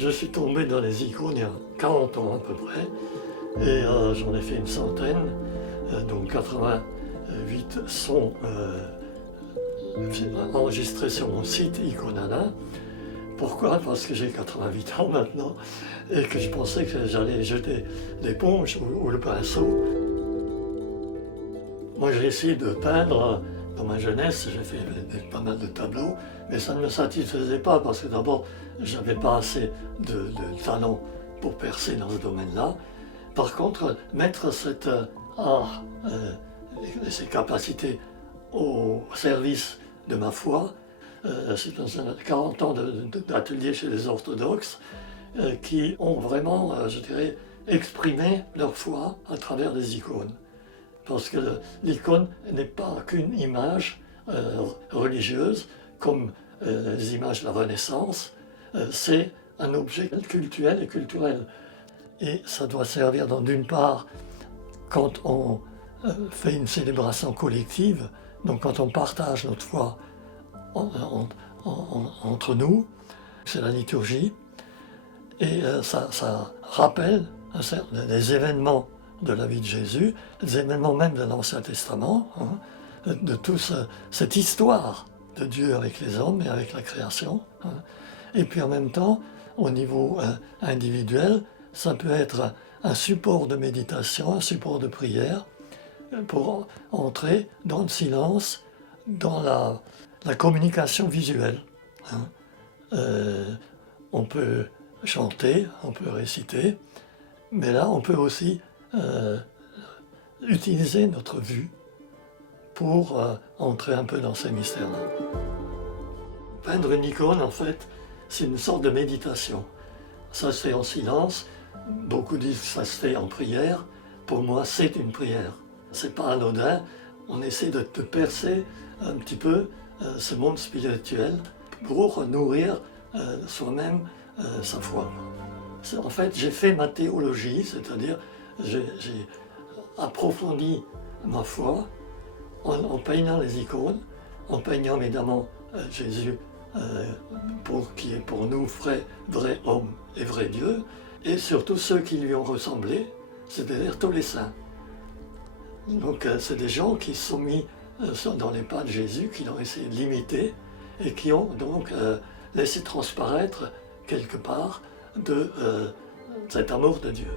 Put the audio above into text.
Je suis tombé dans les icônes il y a 40 ans à peu près, et j'en ai fait une centaine, dont 88 sont enregistrés sur mon site Iconana. Pourquoi? Parce que j'ai 88 ans maintenant et que je pensais que j'allais jeter l'éponge ou le pinceau. Moi j'ai essayé de peindre dans ma jeunesse, j'ai fait pas mal de tableaux, mais ça ne me satisfaisait pas parce que d'abord je n'avais pas assez de talent pour percer dans ce domaine-là. Par contre, mettre cet art et ses capacités au service de ma foi, c'est dans 40 ans d'atelier chez les orthodoxes qui ont vraiment, je dirais, exprimé leur foi à travers les icônes. Parce que l'icône n'est pas qu'une image religieuse, comme les images de la Renaissance, c'est un objet cultuel et culturel. Et ça doit servir d'une part, quand on fait une célébration collective, donc quand on partage notre foi entre nous, c'est la liturgie, et ça rappelle des événements de la vie de Jésus, des événements même de l'Ancien Testament, de toute cette histoire de Dieu avec les hommes et avec la création. Et puis en même temps, au niveau individuel, ça peut être un support de méditation, un support de prière, pour entrer dans le silence, dans la communication visuelle. On peut chanter, on peut réciter, mais là on peut aussi utiliser notre vue pour entrer un peu dans ces mystères-là. Peindre une icône, en fait, c'est une sorte de méditation. Ça se fait en silence, beaucoup disent que ça se fait en prière. Pour moi, c'est une prière. C'est pas anodin, on essaie de percer un petit peu ce monde spirituel pour nourrir soi-même sa foi. En fait, j'ai fait ma théologie, c'est-à-dire j'ai approfondi ma foi en peignant les icônes, en peignant évidemment Jésus qui est pour nous vrai homme et vrai Dieu, et surtout ceux qui lui ont ressemblé, c'est-à-dire tous les saints. Donc c'est des gens qui se sont mis dans les pas de Jésus, qui l'ont essayé de l'imiter, et qui ont donc laissé transparaître quelque part de cet amour de Dieu.